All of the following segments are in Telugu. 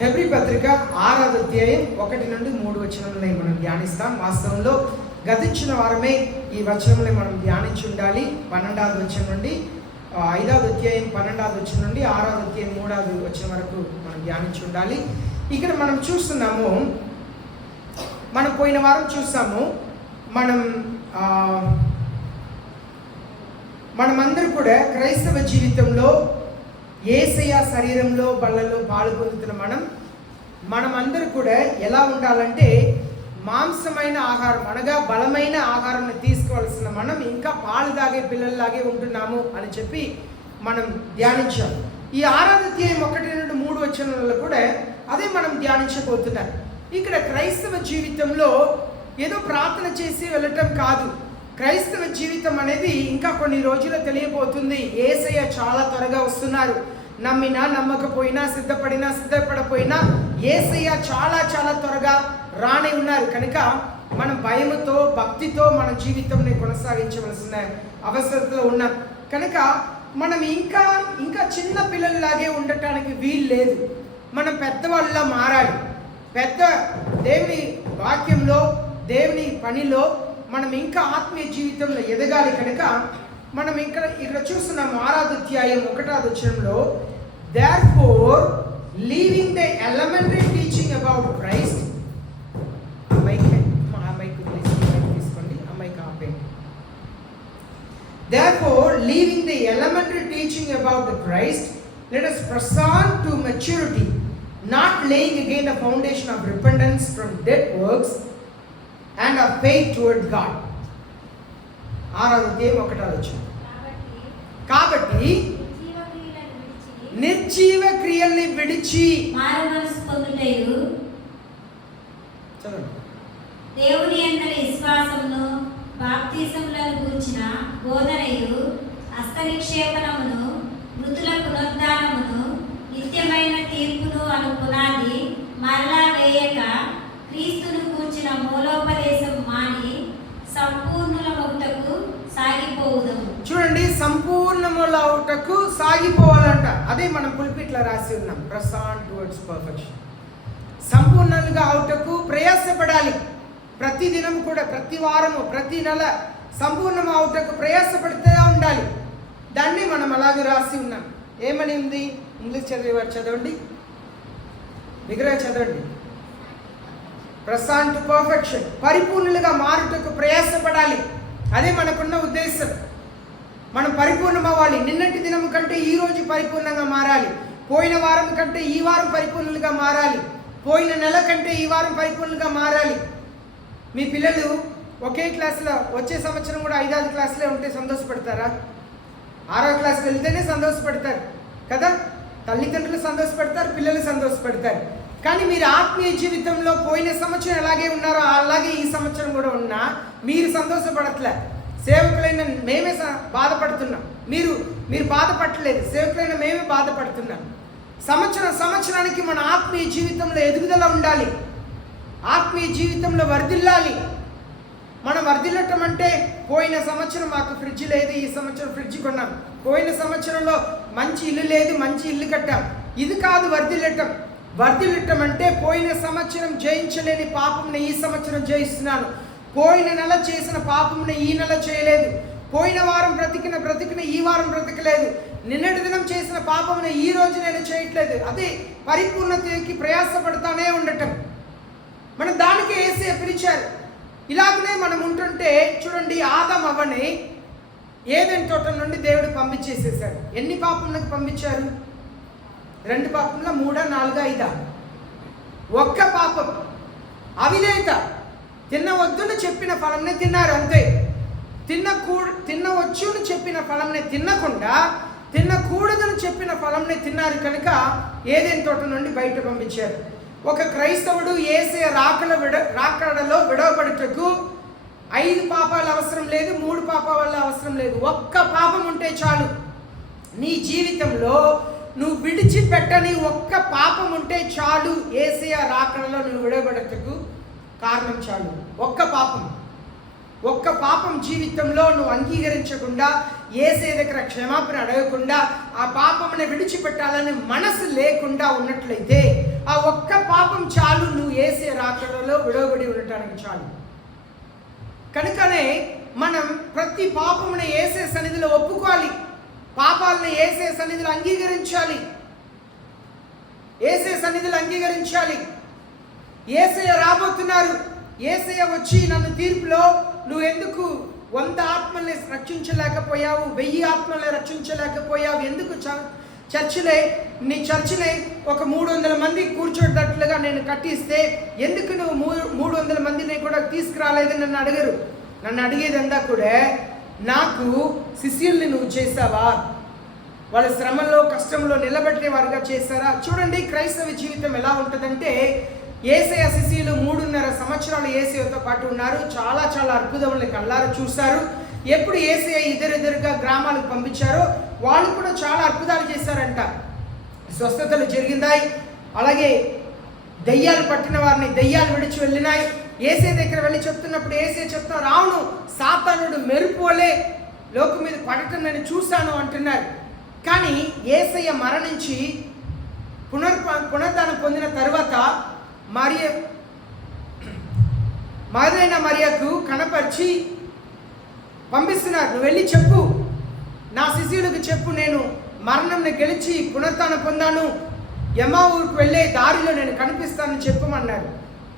హెబ్రీ పత్రిక 6వ అధ్యాయం 1 నుండి 3 వచనములను మనం ధ్యానిస్తాం. వాస్తవంలో గతించిన వారమే ఈ వచనములను మనం ధ్యానించి ఉండాలి. 12వ వచనం నుండి 5వ అధ్యాయం 12వ వచనం నుండి 6వ అధ్యాయం 3వ వచనం వరకు మనం ధ్యానించి ఉండాలి. ఇక్కడ మనం చూస్తున్నాము, మనం పోయిన వారం చూసాము, మనమందరూ కూడా క్రైస్తవ జీవితంలో యేసయ్య శరీరంలో బళ్ళలో పాలు పొందుతున్న మనమందరూ కూడా ఎలా ఉండాలంటే మాంసమైన ఆహారం అనగా బలమైన ఆహారాన్ని తీసుకోవాల్సిన మనం ఇంకా పాలు తాగే పిల్లల్లాగే ఉంటున్నాము అని చెప్పి మనం ధ్యానించాం. ఈ 6వ అధ్యాయం 1 నుండి 3 వచనాలలో కూడా అదే మనం ధ్యానించబోతున్నాం. ఇక్కడ క్రైస్తవ జీవితంలో ఏదో ప్రార్థన చేసి వెళ్ళటం కాదు. క్రైస్తవ జీవితం అనేది ఇంకా కొన్ని రోజుల్లో తెలియబోతుంది. యేసయ్య చాలా త్వరగా వస్తున్నారు. నమ్మినా నమ్మకపోయినా, సిద్ధపడినా సిద్ధపడపోయినా యేసయ్య చాలా చాలా త్వరగా రానే ఉన్నారు. కనుక మనం భయముతో భక్తితో మన జీవితంని కొనసాగించవలసిన అవసరంలో ఉన్నాం. కనుక మనం ఇంకా చిన్న పిల్లల్లాగే ఉండటానికి వీలు లేదు. మనం పెద్దవాళ్ళలా మారాలి. పెద్ద దేవుని వాక్యంలో, దేవుని పనిలో మనం ఇంకా ఆత్మీయ జీవితంలో ఎదగాలి. కనుక మనం ఇక్కడ చూస్తున్నాం 6వ అధ్యాయం 1వ వచనంలో, therefore leaving the elementary teaching about Christ, therefore leaving the elementary teaching about the Christ, let us press on to maturity, not laying again the foundation of repentance from dead works and of faith toward God. 6వ అధ్యాయం 1వ వచనం. కాబట్టి నిర్జీవ క్రియల్ని విడిచి మారుమనసు పొందుటయు, చదవండి, దేవుని యందలి విశ్వాసమును బాప్తిసములను గూర్చిన బోధనయు, హస్తనిక్షేపణమును, మృతుల పునరుద్ధానమును, నిత్యమైన తీర్పును అను పునాది మరలా వేయక క్రీస్తును గూర్చిన మూలోపదేశం మాని సంపూర్ణులమగుటకు సాగిపోవుదము. చూడండి, సంపూర్ణములవుటకు సాగిపోవాలంట. అదే మనం పుల్పిట్లో రాసి ఉన్నాం, ప్రెస్ ఆన్ టువర్డ్స్ పర్ఫెక్షన్. సంపూర్ణంగా అవుటకు ప్రయాసపడాలి. ప్రతి దినం కూడా, ప్రతి వారము, ప్రతి నెల సంపూర్ణం అవుటకు ప్రయాసపడుతూ ఉండాలి. దాన్ని మనం అలాగే రాసి ఉన్నాం. ఏమని ఉంది? ఇంగ్లీష్ చదివేవారు చదవండి, విగ్రహ చదవండి. ప్రెస్ ఆన్ టు పర్ఫెక్షన్, పరిపూర్ణులుగా మారుటకు ప్రయాసపడాలి. అదే మనకున్న ఉద్దేశం. మనం పరిపూర్ణం అవ్వాలి. నిన్నటి దినం కంటే ఈ రోజు పరిపూర్ణంగా మారాలి. పోయిన వారం కంటే ఈ వారం పరిపూర్ణులుగా మారాలి. పోయిన నెల కంటే ఈ వారం పరిపూర్ణంగా మారాలి. మీ పిల్లలు ఒకే క్లాసులో వచ్చే సంవత్సరం కూడా 5వ క్లాసులో ఉంటే సంతోషపడతారా? 6వ క్లాస్కి వెళ్తేనే సంతోషపడతారు కదా. తల్లిదండ్రులు సంతోషపడతారు, పిల్లలు సంతోషపడతారు. కానీ మీరు ఆత్మీయ జీవితంలో పోయిన సంవత్సరం ఎలాగే ఉన్నారో అలాగే ఈ సంవత్సరం కూడా ఉన్నా మీరు సంతోషపడట్లే. సేవకులైన మేమే బాధపడుతున్నాం. మీరు బాధపడలేదు, సేవకులైన మేమే బాధపడుతున్నాం. సంవత్సరానికి మన ఆత్మీయ జీవితంలో ఎదుగుదల ఉండాలి. ఆత్మీయ జీవితంలో వర్ధిల్లాలి. మనం వర్ధిల్లటం అంటే పోయిన సంవత్సరం మాకు ఫ్రిడ్జ్ లేదు, ఈ సంవత్సరం ఫ్రిడ్జ్ కొన్నాం. పోయిన సంవత్సరంలో మంచి ఇల్లు లేదు, మంచి ఇల్లు కట్టాం. ఇది కాదు వర్ధిల్లటం. వర్ధిల్లటం అంటే పోయిన సంవత్సరం జయించలేని పాపంని ఈ సంవత్సరం జయిస్తున్నాను. పోయిన నెల చేసిన పాపంని ఈ నెల చేయలేదు. పోయిన వారం బ్రతికిన ఈ వారం బ్రతకలేదు. నిన్నటి దినం చేసిన పాపంని ఈ రోజు నేను చేయట్లేదు. అదే పరిపూర్ణతకి ప్రయాసపడతానే ఉండటం. మనం దానికే యేసయ్య పిలిచారు. ఇలాగనే మనం ఉంటుంటే చూడండి, ఆదాము అవ్వని ఏదెన్ తోట నుండి దేవుడు పంపించేసేసాడు. ఎన్ని పాపంలకు పంపించారు? 2 పాపంలో 3, 4, 5. ఒక్క పాపం, అవిధేయత. తినవద్దును చెప్పిన ఫలంనే తిన్నారు, అంతే. తినవచ్చును చెప్పిన ఫలంనే తినకుండా తినకూడదని చెప్పిన ఫలంనే తిన్నారు. కనుక ఏదెన్ తోట నుండి బయట పంపించారు. ఒక క్రైస్తవుడు యేసయ్య రాకడలో విడవబడుటకు 5 పాపాలు అవసరం లేదు, 3 పాపాల అవసరం లేదు. ఒక్క పాపం ఉంటే చాలు. నీ జీవితంలో నువ్వు విడిచిపెట్టని ఒక్క పాపం ఉంటే చాలు. యేసయ్య రాకడలో నువ్వు విడవబడుటకు కారణం చాలు. ఒక్క పాపం జీవితంలో నువ్వు అంగీకరించకుండా, యేసయ్య దగ్గర క్షమాపణ అడగకుండా, ఆ పాపముని విడిచిపెట్టాలని మనసు లేకుండా ఉన్నట్లయితే ఆ ఒక్క పాపం చాలు, నువ్వు యేసే రాకడలో విడవబడి ఉండటానికి చాలు. కనుకనే మనం ప్రతి పాపమును యేసే సన్నిధిలో ఒప్పుకోవాలి, పాపాలను యేసే సన్నిధిలో అంగీకరించాలి, యేసే సన్నిధిలో అంగీకరించాలి. యేసయ్య రాబోతున్నారు. యేసయ్య వచ్చి నన్ను తీర్పులో నువ్వు ఎందుకు 100 ఆత్మల్ని రక్షించలేకపోయావు, 1000 ఆత్మల్ని రక్షించలేకపోయావు, ఎందుకు నీ చర్చిని ఒక 300 మంది కూర్చోటట్లుగా నేను కట్టిస్తే ఎందుకు నువ్వు 300 మందిని కూడా తీసుకురాలేదని నన్ను అడగరు. నన్ను అడిగేదంతా కూడా నాకు శిష్యుల్ని నువ్వు చేసావా, వాళ్ళ శ్రమలో కష్టంలో నిలబెట్టే వారుగా చేశారా? చూడండి క్రైస్తవ జీవితం ఎలా ఉంటుందంటే, యేసయ్య శిష్యులు 3.5 సంవత్సరాలు యేసయ్యతో పాటు ఉన్నారు. చాలా చాలా అద్భుతములను కళ్ళారా చూశారు. ఎప్పుడు యేసయ్య ఇద్దరిద్దరుగా గ్రామాలకు పంపించారో వాళ్ళు కూడా చాలా అద్భుతాలు చేశారంట. స్వస్థతలు జరిగినాయి. అలాగే దెయ్యాలు పట్టిన వారిని దెయ్యాలు విడిచి వెళ్ళినాయి. యేసయ్య దగ్గర వెళ్ళి చెప్తున్నప్పుడు యేసయ్య చెప్తున్నారు, అవును సాతానుడు మెరుపులే లోకం మీద పడటం నేను చూశాను అంటున్నారు. కానీ యేసయ్య మరణించి పునరుద్ధానం పొందిన తర్వాత మాదైన మరియకు కనపరిచి పంపిస్తున్నారు, నువ్వు వెళ్ళి చెప్పు, నా శిష్యులకు చెప్పు, నేను మరణంని గెలిచి పునరుద్ధానం పొందాను, ఎమ్మావుకు వెళ్ళే దారిలో నేను కనిపిస్తానని చెప్పమన్నారు.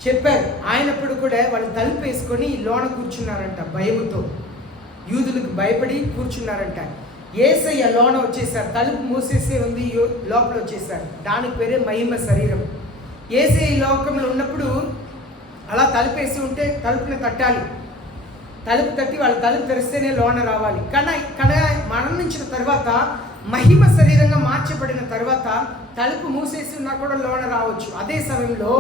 చెప్పారు. ఆయనప్పుడు కూడా వాళ్ళు తలుపు వేసుకొని లోన కూర్చున్నారంట, భయముతో, యూదులకు భయపడి కూర్చున్నారంట. యేసయ్య లోన వచ్చేసారు, తలుపు మూసేసే ఉంది, లోపల వచ్చేసారు. దానికి పేరే మహిమ శరీరం. యేసయ్య లోకంలో ఉన్నప్పుడు అలా తలుపేసి ఉంటే తలుపుని తట్టాలి, తలుపు తట్టి వాళ్ళు తలుపు తెరిస్తేనే లోన రావాలి. కానీ మరణించిన తర్వాత మహిమ శరీరంగా మార్చబడిన తర్వాత తలుపు మూసేసి ఉన్నా కూడా లోన రావచ్చు. అదే సమయంలో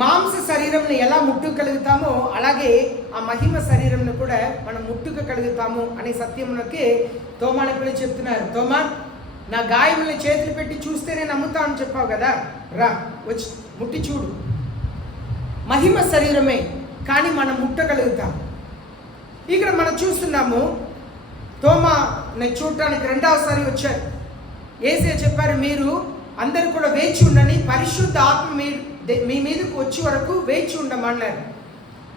మాంస శరీరంని ఎలా ముట్టుకలుగుతామో అలాగే ఆ మహిమ శరీరంను కూడా మనం ముట్టుకలుగుతాము అనే సత్యమునకే తోమాని పిల్లలు చెప్తున్నారు. తోమా, నా గాయముల్ని చేతులు పెట్టి చూస్తేనే నమ్ముతా అని చెప్పావు కదా, రా వచ్చి ముట్టి చూడు. మహిమ శరీరమే, కానీ మనం ముట్టగలుగుతాం. ఇక్కడ మనం చూస్తున్నాము, తోమాని చూడటానికి 2వసారి వచ్చారు. యేసయ్య చెప్పారు, మీరు అందరూ కూడా వేచి ఉండని, పరిశుద్ధ ఆత్మ మీ మీదకు వచ్చే వరకు వేచి ఉండమన్నారు.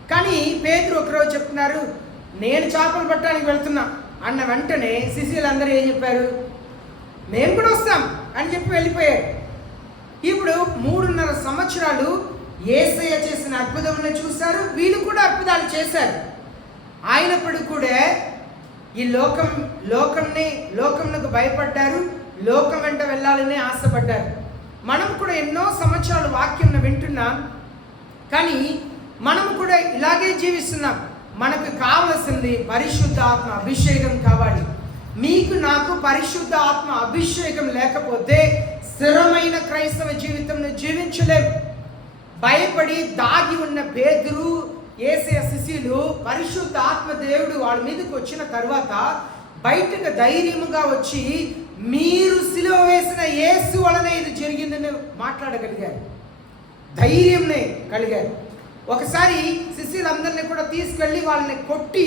కానీ పేతురు ఒకరోజు చెప్తున్నారు, నేను చేపలు పట్టడానికి వెళ్తున్నా అన్న వెంటనే శిష్యులందరూ ఏం చెప్పారు, మేము కూడా వస్తాం అని చెప్పి వెళ్ళిపోయారు. ఇప్పుడు 3.5 సంవత్సరాలు యేసయ్య చేసిన అద్భుతములను చూశారు, వీళ్ళు కూడా అద్భుతాలు చేశారు. అయినప్పుడు కూడా ఈ లోకంకు భయపడ్డారు, లోకం వెంట వెళ్ళాలని ఆశపడ్డారు. మనం కూడా ఎన్నో సంవత్సరాలు వాక్యం వింటున్నాం, కానీ మనం కూడా ఇలాగే జీవిస్తున్నాం. మనకు కావలసింది పరిశుద్ధ ఆత్మ అభిషేకం కావాలి. మీకు నాకు పరిశుద్ధ ఆత్మ అభిషేకం లేకపోతే స్థిరమైన క్రైస్తవ జీవితం జీవించలేము. భయపడి దాగి ఉన్న పేతురు, యేసయ్య శిష్యులు, పరిశుద్ధ ఆత్మ దేవుడు వాళ్ళ మీదకి వచ్చిన తర్వాత బయటకు ధైర్యముగా వచ్చి మీరు సిలువ వేసిన యేసు వలన ఇది జరిగిందని మాట్లాడగలిగారు, ధైర్యంనే కలిగారు. ఒకసారి శిష్యులందరినీ కూడా తీసుకెళ్ళి వాళ్ళని కొట్టి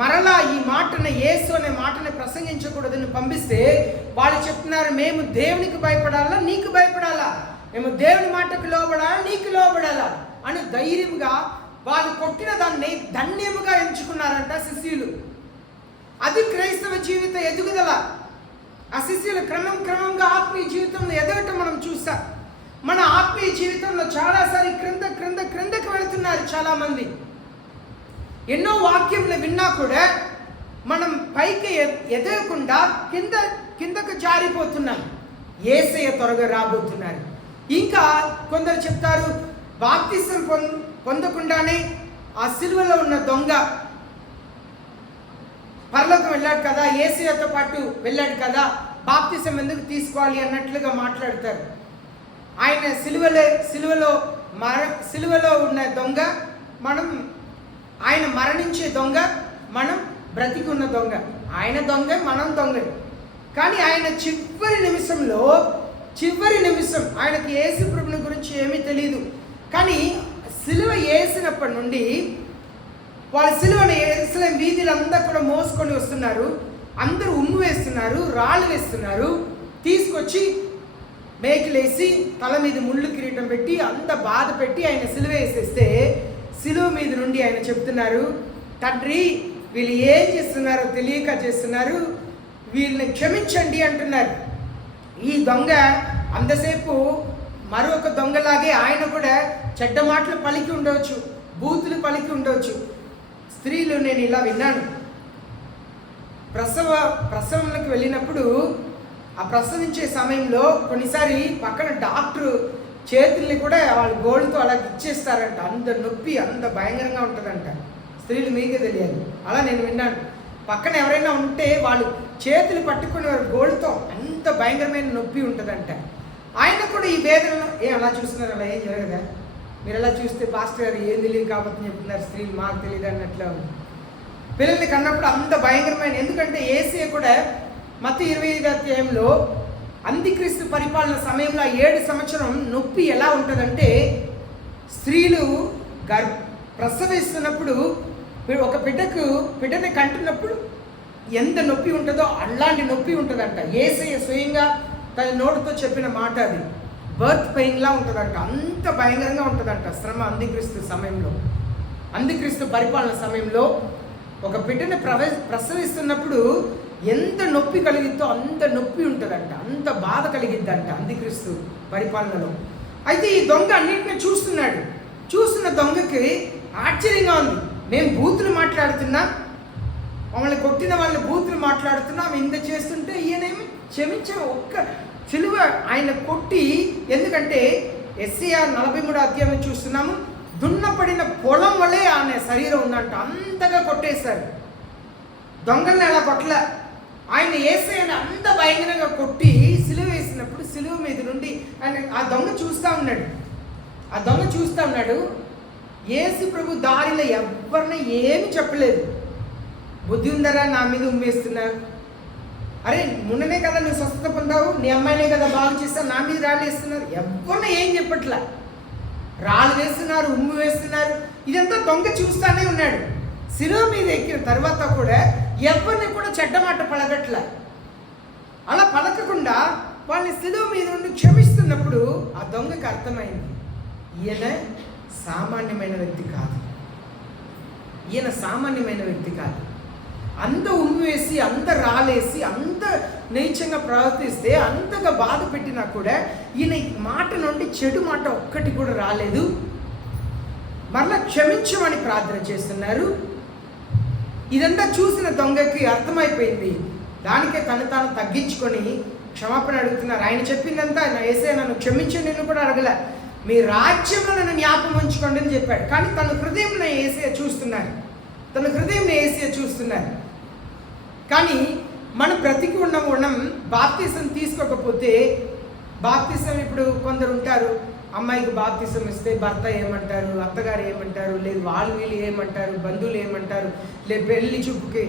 మరలా ఈ మాటను, యేసు అనే మాటని ప్రసంగించకూడదని పంపిస్తే వాళ్ళు చెప్తున్నారు, మేము దేవునికి భయపడాలా నీకు భయపడాలా, మేము దేవుని మాటకు లోబడాలా నీకు లోబడాలా అని ధైర్యంగా వాళ్ళు కొట్టిన దాన్ని ధన్యముగా ఎంచుకున్నారంట శిష్యులు. అది క్రైస్తవ జీవిత ఎదుగుదల. ఆ శిష్యులు క్రమంగా ఆత్మీయ జీవితంలో ఎదగటం మనం చూస్తాం. మన ఆత్మీయ జీవితంలో చాలాసారి క్రిందకు వెళుతున్నారు చాలామంది. ఎన్నో వాక్యములు విన్నా కూడా మనం పైకి ఎదగకుండా కిందకు జారిపోతున్నాం. యేసయ్య త్వరగా రాబోతున్నారు. ఇంకా కొందరు చెప్తారు, బాప్తిసం పొందకుండానే ఆ సిలువలో ఉన్న దొంగ పరలోకం వెళ్ళాడు కదా, యేసయ్యతో పాటు వెళ్ళాడు కదా, బాప్తిసం ఎందుకు తీసుకోవాలి అన్నట్లుగా మాట్లాడతారు. ఆయన సిలువలో ఉన్న దొంగ, ఆయన మరణించే దొంగ, మనం బ్రతికున్న దొంగ. ఆయన దొంగ, మనం దొంగ. కానీ ఆయన చివరి నిమిషం ఆయనకి యేసు ప్రభుని గురించి ఏమీ తెలియదు. కానీ సిలువ వేసినప్పటి నుండి వాళ్ళ సిలువను యెరూషలేము వీధులంతా కూడా మోసుకొని వస్తున్నారు. అందరూ ఉమ్ము వేస్తున్నారు, రాళ్ళు వేస్తున్నారు, తీసుకొచ్చి మేకులేసి తల మీద ముళ్ళు కిరీటం పెట్టి అంత బాధ పెట్టి ఆయన సిలువ వేసేస్తే సిలువ మీద నుండి ఆయన చెప్తున్నారు, తండ్రి వీళ్ళు ఏం చేస్తున్నారో తెలియక చేస్తున్నారు, వీళ్ళని క్షమించండి అంటున్నారు. ఈ దొంగ అంతసేపు మరొక దొంగలాగే ఆయన కూడా చెడ్డ మాటలు పలికి ఉండవచ్చు, బూతులు పలికి ఉండవచ్చు. స్త్రీలు నేను ఇలా విన్నాను, ప్రసవంలోకి వెళ్ళినప్పుడు ఆ ప్రసవించే సమయంలో కొన్నిసారి పక్కన డాక్టరు చేతుల్ని కూడా వాళ్ళు గోళ్ళతో అలా ఇచ్చేస్తారంట. అంత నొప్పి అంత భయంకరంగా ఉంటుందంట. స్త్రీలు మీకే తెలియాలి. అలా నేను విన్నాను. పక్కన ఎవరైనా ఉంటే వాళ్ళు చేతులు పట్టుకుని వారు గోళ్ళతో అంత భయంకరమైన నొప్పి ఉంటుందంట. ఆయన కూడా ఈ వేదనలో అలా చూస్తున్నారు, అలా ఏం జరగదా, మీరు ఎలా చూస్తే పాస్టర్ గారు ఏం తెలియదు కాబట్టి చెప్తున్నారు, స్త్రీలు మాకు తెలియదు అన్నట్లు ఉంది. పిల్లల్ని కన్నప్పుడు అంత భయంకరమైన, ఎందుకంటే యేసయ్య కూడా మత్తయి 25వ అధ్యాయంలో అంత్యక్రీస్తు పరిపాలన సమయంలో 7 సంవత్సరం నొప్పి ఎలా ఉంటుందంటే, స్త్రీలు ప్రసవిస్తున్నప్పుడు ఒక బిడ్డని కంటున్నప్పుడు ఎంత నొప్పి ఉంటుందో అలాంటి నొప్పి ఉంటుందంట. యేసయ్య స్వయంగా తన నోటితో చెప్పిన మాట అది. బర్త్ పెయిన్లా ఉంటుందంట, అంత భయంకరంగా ఉంటుందంట శ్రమ. అంత్యక్రీస్తు సమయంలో, అంత్యక్రీస్తు పరిపాలన సమయంలో ఒక బిడ్డని ప్రసవిస్తున్నప్పుడు ఎంత నొప్పి కలిగిద్దో అంత నొప్పి ఉంటుందంట, అంత బాధ కలిగిద్దంట అంత్యక్రీస్తు పరిపాలనలో. అయితే ఈ దొంగ అన్నింటినీ చూస్తున్నాడు. చూస్తున్న దొంగకి ఆశ్చర్యంగా ఉంది. మేము బూతులు మాట్లాడుతున్నా, మమ్మల్ని కొట్టిన వాళ్ళని బూతులు మాట్లాడుతున్నాం, ఇంత చేస్తుంటే ఈయనేమి క్షమించే ఒక్క సిలువ ఆయన కొట్టి, ఎందుకంటే యెషయా 43వ అధ్యాయం చూస్తున్నాము, దున్నపడిన పొలం వల్లే ఆయన శరీరం ఉందంట, అంతగా కొట్టేశారు. దొంగల్ని అలా కొట్టలే, ఆయన యేసయ్యని అంత భయంకరంగా కొట్టి సిలువ వేసినప్పుడు సిలువ మీద నుండి ఆయన ఆ దొంగ చూస్తూ ఉన్నాడు. యేసు ప్రభు దారిలో ఎవరిని ఏమి చెప్పలేదు. బుద్ధి ఉందరా నా మీద ఉమ్మేస్తున్నారు, అరే మొన్ననే కదా నువ్వు స్వస్థత పొందావు, నీ అమ్మాయినే కదా బాగు చేస్తావు, నా మీద రాళ్ళు వేస్తున్నారు, ఎవరిని ఏం చెప్పట్లా. రాళ్ళు వేస్తున్నారు, ఉమ్ము వేస్తున్నారు, ఇదంతా దొంగ చూస్తానే ఉన్నాడు. శిలువ మీద ఎక్కిన తర్వాత కూడా ఎవరిని కూడా చెడ్డ మాట పలకట్ల. అలా పలకకుండా వాళ్ళని శిలువ మీద ఉండి క్షమిస్తున్నప్పుడు ఆ దొంగకి అర్థమైంది, ఈయన సామాన్యమైన వ్యక్తి కాదు, ఈయన సామాన్యమైన వ్యక్తి కాదు. అంత ఉమ్ము వేసి, అంత రాలేసి, అంత నీచంగా ప్రవర్తిస్తే, అంతగా బాధ పెట్టినా కూడా ఈయన మాట నుండి చెడు మాట ఒక్కటి కూడా రాలేదు. మరలా క్షమించమని ప్రార్థన చేస్తున్నారు. ఇదంతా చూసిన దొంగకి అర్థమైపోయింది. దానికే తను తాను తగ్గించుకొని క్షమాపణ అడుగుతున్నారు. ఆయన చెప్పిందంతా యేసయ్య నన్ను క్షమించండి, నేను కూడా అడగలే, మీ రాజ్యంలో నన్ను జ్ఞాపకం ఉంచుకోండి అని చెప్పాడు. కానీ తన హృదయంలో యేసయ్య చూస్తున్నారు. కానీ మనం బ్రతికి ఉన్నాం బాప్తిసం తీసుకోకపోతే, బాప్తిసం ఇప్పుడు కొందరు ఉంటారు, అమ్మాయికి బాప్తిసం ఇస్తే భర్త ఏమంటారు, అత్తగారు ఏమంటారు, లేదు వాళ్ళు వీళ్ళు ఏమంటారు, బంధువులు ఏమంటారు, లేదు పెళ్లి చూపుకి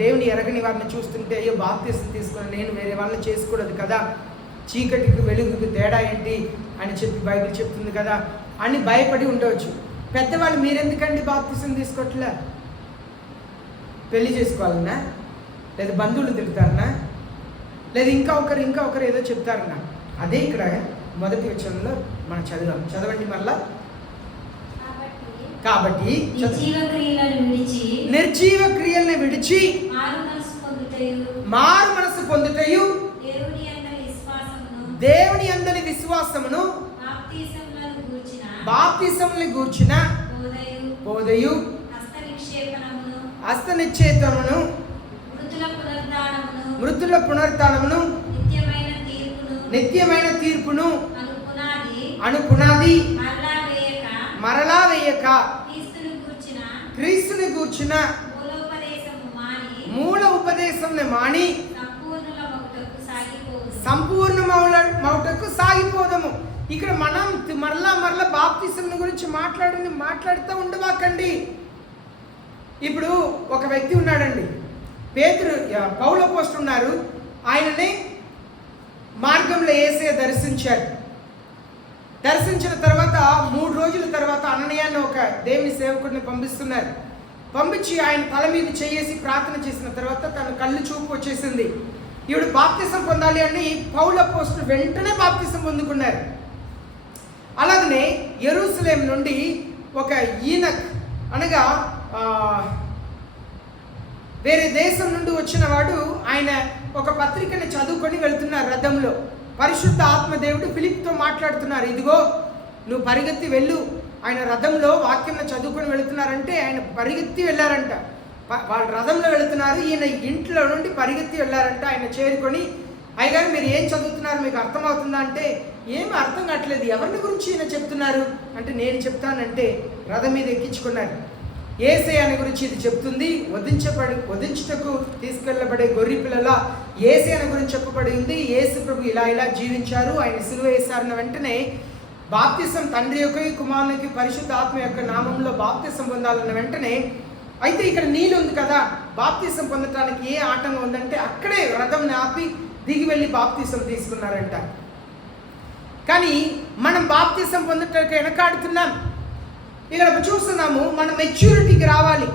దేవుని ఎరగని వారిని చూస్తుంటే అయ్యో బాప్తిసం తీసుకొని నేను వేరే వాళ్ళని చేసుకోకూడదు కదా, చీకటికి వెలుగుకి తేడా ఏంటి అని చెప్పి బైబిల్ చెప్తుంది కదా అని భయపడి ఉండవచ్చు. పెద్దవాళ్ళు మీరెందుకండి బాప్తిసం తీసుకోవట్లే, పెళ్లి చేసుకోవాలన్నా, లేదా బంధువులు తిడతారనా, లేదా ఇంకా ఒకరు ఏదో చెప్తారన్నా. అదే ఇక్కడ మొదటి వచనంలో మనం చదవండి మళ్ళా. కాబట్టి నిర్జీవ క్రియల్ని విడిచి మారు మనసు పొందుటయు దేవుని అందరి విశ్వాసమును బాప్తిసములను గూర్చిన బోధయు హస్త నిక్షేపమును మృతుల పునరుత్థానమును నిత్యమైన తీర్పును అనుకున్నది మరలా వేయక క్రీస్తుని గూర్చిన మూల ఉపదేశంని మాని సంపూర్ణమౌటకు సాగిపోదము. ఇక్కడ మనం మరలా బాప్తిసం గురించి మాట్లాడుతూ ఉండవాకండి. ఇప్పుడు ఒక వ్యక్తి ఉన్నాడండి, పౌలు అపోస్తలుడు ఉన్నారు. ఆయనని మార్గంలో యేసయ్య దర్శించిన తర్వాత 3 రోజుల తర్వాత అననీయాను ఒక దేవుని సేవకుడిని పంపించి ఆయన తల మీద చేసి ప్రార్థన చేసిన తర్వాత తన కళ్ళు చూపు వచ్చేసింది. ఈవిడ బాప్తిసం పొందాలి అని పౌలు అపోస్తలుడు వెంటనే బాప్తిసం పొందుకున్నారు. అలాగనే యెరూషలేం నుండి ఒక ఈనక్ అనగా వేరే దేశం నుండి వచ్చిన వాడు, ఆయన ఒక పత్రికని చదువుకొని వెళ్తున్నారు రథంలో. పరిశుద్ధ ఆత్మదేవుడు ఫిలిప్తో మాట్లాడుతున్నారు, ఇదిగో నువ్వు పరిగెత్తి వెళ్ళు. ఆయన రథంలో వాక్యం చదువుకొని వెళుతున్నారంటే ఆయన పరిగెత్తి వెళ్ళారంట. వాళ్ళు రథంలో వెళుతున్నారు, ఈయన ఇంట్లో నుండి పరిగెత్తి వెళ్ళారంట. ఆయన చేరుకొని, అయ్యగారు మీరు ఏం చదువుతున్నారు, మీకు అర్థమవుతుందా అంటే, ఏమి అర్థం కావట్లేదు, ఎవరిని గురించి ఈయన చెప్తున్నారు అంటే, నేను చెప్తానంటే రథం మీద ఎక్కించుకున్నారు. యేసయ్య గురించి ఇది చెప్తుంది. వధించుటకు తీసుకెళ్ళబడే గొర్రె పిల్లల యేసయ్య గురించి చెప్పబడి ఉంది. యేసు ప్రభు ఇలా ఇలా జీవించారు, ఆయన సిలువ వేశారన్న వెంటనే బాప్తిసం తండ్రి యొక్క కుమారునికి పరిశుద్ధ ఆత్మ యొక్క నామంలో బాప్తిసం పొందాలన్న వెంటనే, అయితే ఇక్కడ నీళ్ళు ఉంది కదా, బాప్తిసం పొందటానికి ఏ ఆటంకం ఉందంటే అక్కడే రథం ఆపి దిగి వెళ్ళి బాప్తిసం తీసుకున్నారంట. కానీ మనం బాప్తిసం పొందటానికి వెనకాడుతున్నాం. ఇక్కడ చూస్తున్నాము, మనం మెచ్యూరిటీకి రావాలి,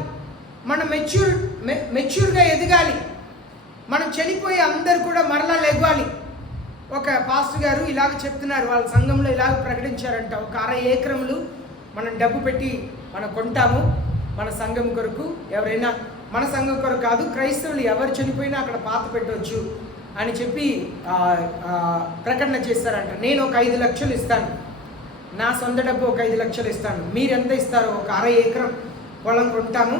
మనం మెచ్యూర్గా ఎదగాలి, మనం చనిపోయి అందరు కూడా మరలా లెగవాలి. ఒక పాస్టర్ గారు ఇలాగ చెప్తున్నారు, వాళ్ళ సంఘంలో ఇలాగ ప్రకటించారంట, ఒక 60 ఎకరములు మనం డబ్బు పెట్టి మనం కొంటాము మన సంఘం కొరకు. ఎవరైనా మన సంఘం కొరకు కాదు, క్రైస్తవులు ఎవరు చనిపోయినా అక్కడ పాత పెట్టవచ్చు అని చెప్పి ప్రకటన చేస్తారంట. నేను ఒక 5 లక్షలు ఇస్తాను, నా సొంత డబ్బు ఒక 5 లక్షలు ఇస్తాను, మీరు ఎంత ఇస్తారో ఒక 60 ఎకరం పొలం కొంటాము,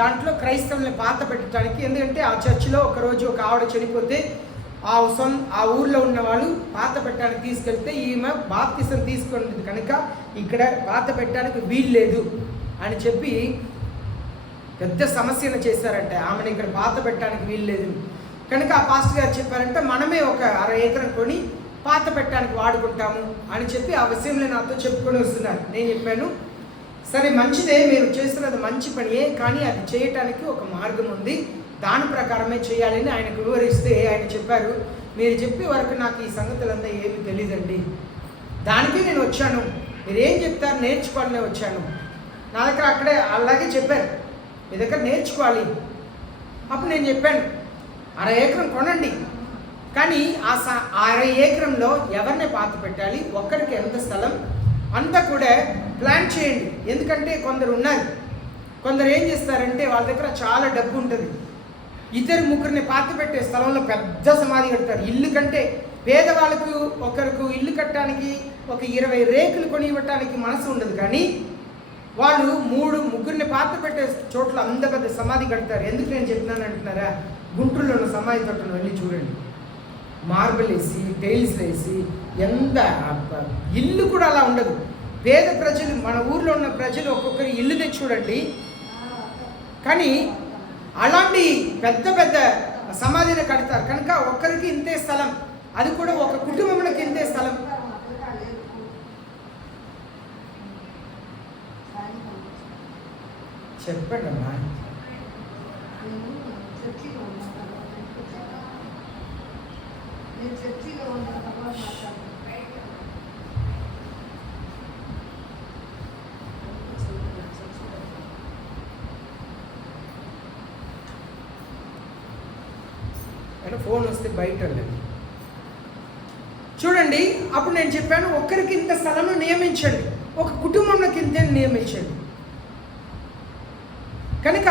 దాంట్లో క్రైస్తవుల్ని పాత పెట్టడానికి. ఎందుకంటే ఆ చర్చిలో ఒకరోజు ఒక ఆవిడ చనిపోతే ఆ ఊర్లో ఉన్న వాళ్ళు పాత పెట్టడానికి తీసుకెళ్తే ఈమె బాప్తిసం తీసుకుంటుంది కనుక ఇక్కడ పాత పెట్టడానికి వీలు లేదు అని చెప్పి పెద్ద సమస్యను చేశారంట. ఆమెను ఇక్కడ పాత పెట్టడానికి వీలు లేదు కనుక ఆ పాస్టర్ గారు చెప్పారంటే, మనమే ఒక 60 ఎకరం కొని పాత పెట్టడానికి వాడుకుంటాము అని చెప్పి ఆ విషయంలో నాతో చెప్పుకొని వస్తున్నారు. నేను చెప్పాను, సరే మంచిదే, మీరు చేస్తున్నది మంచి పనియే, కానీ అది చేయటానికి ఒక మార్గం ఉంది, దాని ప్రకారమే చేయాలని ఆయనకు వివరిస్తే ఆయన చెప్పారు, మీరు చెప్పే వరకు నాకు ఈ సంగతులంతా ఏమీ తెలియదండి, దానికే నేను వచ్చాను, మీరు ఏం చెప్తారు నేర్చుకోవాలనే వచ్చాను. నా దగ్గర అక్కడే అలాగే చెప్పారు, మీ దగ్గర నేర్చుకోవాలి. అప్పుడు నేను చెప్పాను, 60 ఎకరం కొనండి, కానీ ఆ 60 ఎకరంలో ఎవరిని పాత పెట్టాలి, ఒక్కరికి ఎంత స్థలం అంతా కూడా ప్లాన్ చేయండి. ఎందుకంటే కొందరు ఉన్నారు, కొందరు ఏం చేస్తారంటే వాళ్ళ దగ్గర చాలా డబ్బు ఉంటుంది, 2-3 పాత పెట్టే స్థలంలో పెద్ద సమాధి కడతారు. ఇల్లు కంటే పేదవాళ్ళకు ఒకరికి ఇల్లు కట్టడానికి ఒక 20 రేకులు కొని ఇవ్వటానికి మనసు ఉండదు, కానీ వాళ్ళు 3-4 పాత పెట్టే చోట్ల అంత పెద్ద సమాధి కడతారు. ఎందుకు నేను చెప్తున్నాను అంటున్నారా, గుంటూరులో ఉన్న సమాధి తోటను వెళ్ళి చూడండి, మార్బుల్ వేసి టైల్స్ వేసి, ఎంత ఇల్లు కూడా అలా ఉండదు. పేద ప్రజలు, మన ఊర్లో ఉన్న ప్రజలు ఒక్కొక్కరి ఇల్లు తెచ్చి చూడండి, కానీ అలాంటి పెద్ద పెద్ద సమాధిని కడతారు. కనుక ఒక్కరికి ఇంతే స్థలం, అది కూడా ఒక కుటుంబంలోకి ఇంతే స్థలం. చెప్పండి అమ్మా. ఫోన్ వస్తే బయట చూడండి. అప్పుడు నేను చెప్పాను, ఒక్కరికి ఇంత స్థలం నియమించండి, ఒక కుటుంబంలోకి ఇంతే నియమించండి. కనుక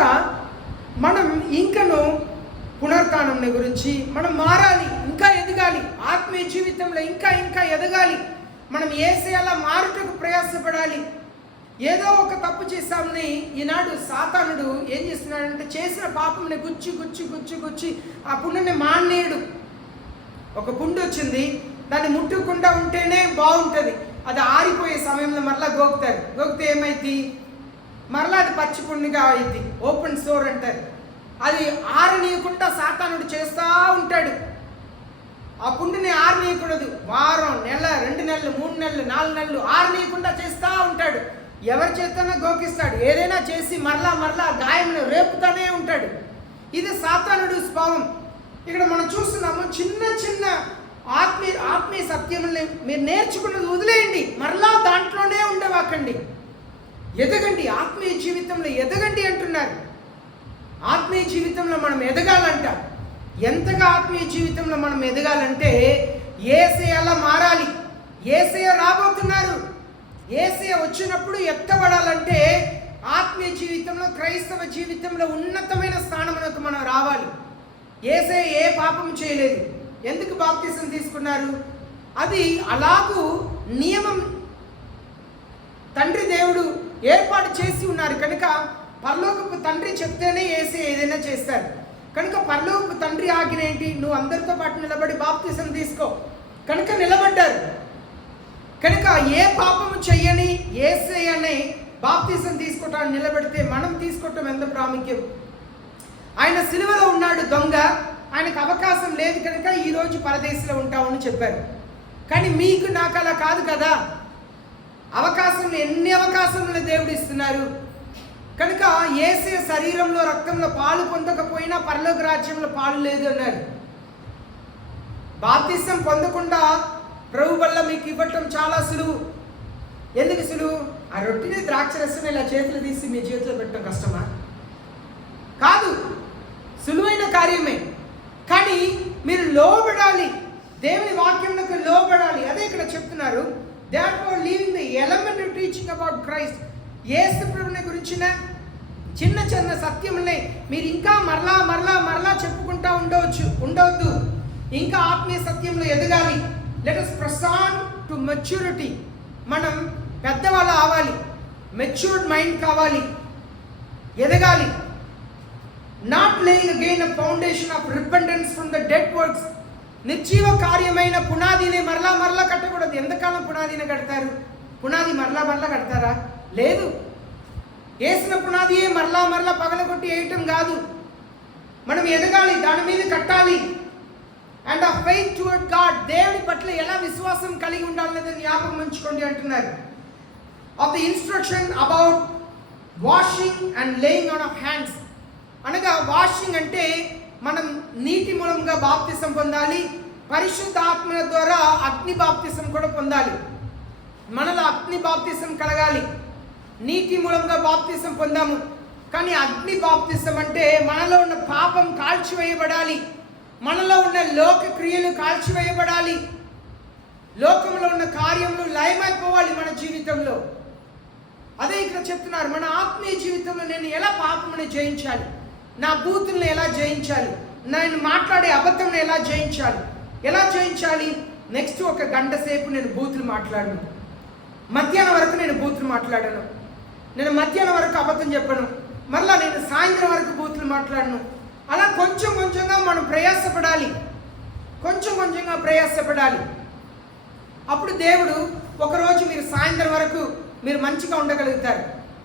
మనం ఇంకను పునరుత్థానం గురించి మనం మారాలి, ఇంకా ఎదగాలి, ఆత్మీయ జీవితంలో ఇంకా ఇంకా ఎదగాలి. మనం యేసయ్యలా మారుటకు ప్రయాసపడాలి. ఏదో ఒక తప్పు చేశామని ఈనాడు సాతానుడు ఏం చేస్తున్నాడంటే, చేసిన పాపంని గుచ్చి గుచ్చి గుచ్చి గుచ్చి ఆ పుండుని మానేయుడు. ఒక పుండు వచ్చింది, దాన్ని ముట్టకుండా ఉంటేనే బాగుంటుంది, అది ఆరిపోయే సమయంలో మరలా గోకుతారు. గోకితే ఏమైంది, మరలా అది పచ్చి పుండుగా అయింది, ఓపెన్ సోర్ అంటారు. అది ఆరనీయకుండా సాతానుడు చేస్తూ ఉంటాడు. ఆ పుండుని ఆరనీయకూడదు, వారం, నెల, 2 నెలలు, 3 నెలలు, 4 నెలలు ఆరనీయకుండా చేస్తూ ఉంటాడు. ఎవరి చేతనా గోకిస్తాడు, ఏదైనా చేసి మరలా మరలా గాయమును రేపుతూనే ఉంటాడు. ఇది సాతానుడు స్వభావం. ఇక్కడ మనం చూస్తున్నాము, చిన్న చిన్న ఆత్మీయ సత్యముల్ని మీరు నేర్చుకున్నది వదిలేయండి, మరలా దాంట్లోనే ఉండవాకండి, ఎదగండి, ఆత్మీయ జీవితంలో ఎదగండి అంటున్నారు. ఆత్మీయ జీవితంలో మనం ఎదగాలంట. ఎంతగా ఆత్మీయ జీవితంలో మనం ఎదగాలంటే యేసయ్యలా మారాలి. యేసయ్య రాబోతున్నారు. యేసయ్య వచ్చినప్పుడు ఎత్తబడాలంటే ఆత్మీయ జీవితంలో, క్రైస్తవ జీవితంలో ఉన్నతమైన స్థానమునకు మనం రావాలి. యేసయ్య ఏ పాపం చేయలేదు. ఎందుకు బాప్తిసం తీసుకున్నారు? అది అలాగూ నియమం తండ్రి దేవుడు ఏర్పాటు చేసి ఉన్నారు కనుక, పరలోకపు తండ్రి చెప్తేనే యేసయ్య ఏదైనా చేస్తారు కనుక పరలోకపు తండ్రి ఆజ్ఞ ఏంటి? నువ్వు అందరితో పాటు నిలబడి బాప్తిసం తీసుకో కనుక నిలబడ్డారు. కనుక ఏ పాపము చెయ్యని యేసయ్యనే బాప్తిసం తీసుకోవటాన్ని నిలబెడితే మనం తీసుకోవటం ఎంత ప్రాముఖ్యం. ఆయన సిలువలో ఉన్నాడు దొంగ, ఆయనకు అవకాశం లేదు కనుక ఈరోజు పరదేశంలో ఉంటామని చెప్పారు. కానీ మీకు నాకు అలా కాదు కదా. అవకాశంలో ఎన్ని అవకాశములు దేవుడు ఇస్తున్నారు కనుక యేసయ్య శరీరంలో రక్తంలో పాలు పొందకపోయినా పరలోక రాజ్యంలో పాలు లేదు అన్నారు. బాప్తిసం పొందకుండా ప్రభు వల్ల మీకు ఇవ్వటం చాలా సులువు. ఎందుకు సులువు? ఆ రొట్టెని ద్రాక్షరసం ఇలా చేతులు తీసి మీ చేతిలో పెట్టడం కష్టమా? కాదు, సులువైన కార్యమే. కానీ మీరు లోబడాలి, దేవుని వాక్యంలోకి లోబడాలి. అదే ఇక్కడ చెప్తున్నారు. therefore leaving the elementary teaching about Christ, యేసు ప్రభువుని గురించిన చిన్న చిన్న సత్యములే మీరు ఇంకా మరలా చెప్పుకుంటా ఉండవద్దు. ఇంకా ఆత్మీయ సత్యంలో ఎదగాలి. let us press on to maturity. మనం పెద్దవాళ్ళు అవ్వాలి, మెచ్యూర్డ్ మైండ్ కావాలి, ఎదగాలి. Not laying again a foundation of repentance from the dead works. నిర్జీవ కార్యమైన పునాదిని మరలా కట్టకూడదు. ఎంతకాలం పునాదిని కడతారు? పునాది మరలా కడతారా? లేదు. వేసిన పునాదియే మరలా పగలగొట్టి వేయటం కాదు. మనం ఎదగాలి, దాని మీద కట్టాలి. అండ్ ఆ ఫెయిత్ టువర్డ్ గాడ్, దేవుడి పట్ల ఎలా విశ్వాసం కలిగి ఉండాలనేది జ్ఞాపకం ఉంచుకోండి అంటున్నారు. Of the instruction about washing and laying on off hands, అనగా వాషింగ్ అంటే మనం నీటి మూలంగా బాప్తిసం పొందాలి. పరిశుద్ధ ఆత్మల ద్వారా అగ్ని బాప్తిసం కూడా పొందాలి. మనలో అగ్ని బాప్తిసం కలగాలి. నీటి మూలంగా బాప్తిసం పొందాము, కానీ అగ్ని బాప్తిసం అంటే మనలో ఉన్న పాపం కాల్చివేయబడాలి, మనలో ఉన్న లోక క్రియలు కాల్చివేయబడాలి, లోకంలో ఉన్న కార్యములు లయమైపోవాలి మన జీవితంలో. అదే ఇక్కడ చెప్తున్నారు. మన ఆత్మీయ జీవితంలో నేను ఎలా పాపముని జయించాలి, నా బూతుల్ని ఎలా జయించాలి, నేను మాట్లాడే అబద్ధంని ఎలా జయించాలి. నెక్స్ట్ 1 గంట సేపు నేను బూతులు మాట్లాడను, మధ్యాహ్నం వరకు నేను బూతులు మాట్లాడను, నేను మధ్యాహ్నం వరకు అబద్ధం చెప్పను, మరలా నేను సాయంత్రం వరకు బూతులు మాట్లాడను. అలా కొంచెం కొంచెంగా మనం ప్రయాసపడాలి. అప్పుడు దేవుడు ఒకరోజు మీరు సాయంత్రం వరకు మీరు మంచిగా ఉండగలుగుతారు,